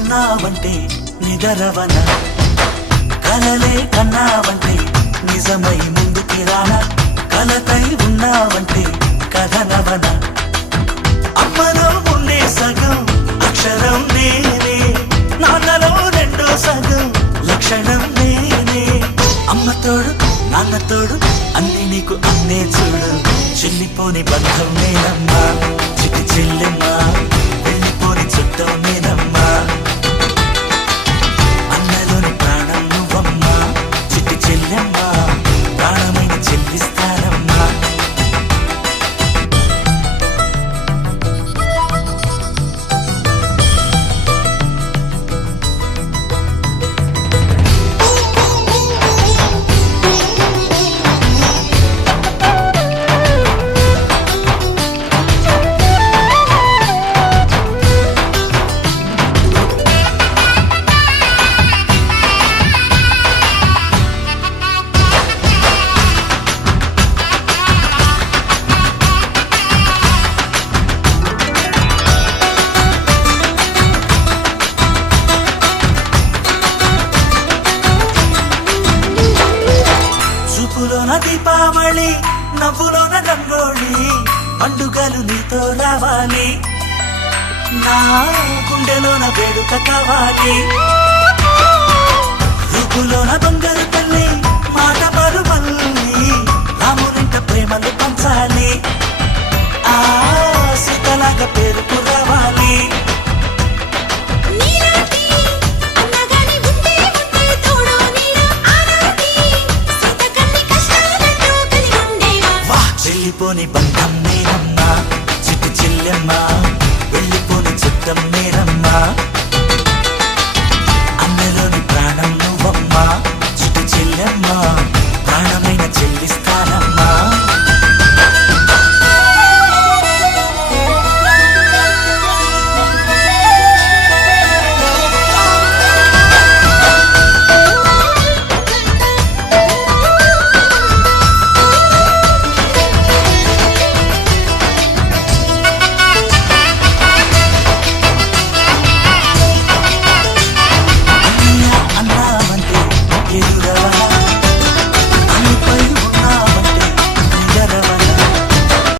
ఉన్నావంటే నిదరవన, కలలే కన్నావంటే నిజమై ముందుకి రానా, కలతై ఉన్నావంటే కథనవన. అమ్మలో ఉండే సగం అక్షరం నేనే, నాన్నలో రెండో సగం లక్షణం నేనే. అమ్మ తోడు నాన్న తోడు అన్ని నీకు అన్నే చూడు, చెల్లిపోని బంధం నేనమ్మా, చిటి చెల్లెమ్మా వెళ్ళిపోని చుట్టం నేనమ్మా. అన్నలోని ప్రాణం నువ్వమ్మా, చిటి చెల్లెమ్మా ప్రాణమైన చెల్లిస్తానమ్మా. చూపులోన దీపావళి, నవ్వులోన రంగోళి, పండుగలు నీతో రావాలి, నా గుండెలోన వేడుక కావాలి. రూపులోన దొంగలు తల్లి, మాట పరుమల్లి, రామునింట ప్రేమలు పంచాలి, ఆ సీతలాగా పేరుకు రావాలి. చెల్లిపోని బంధం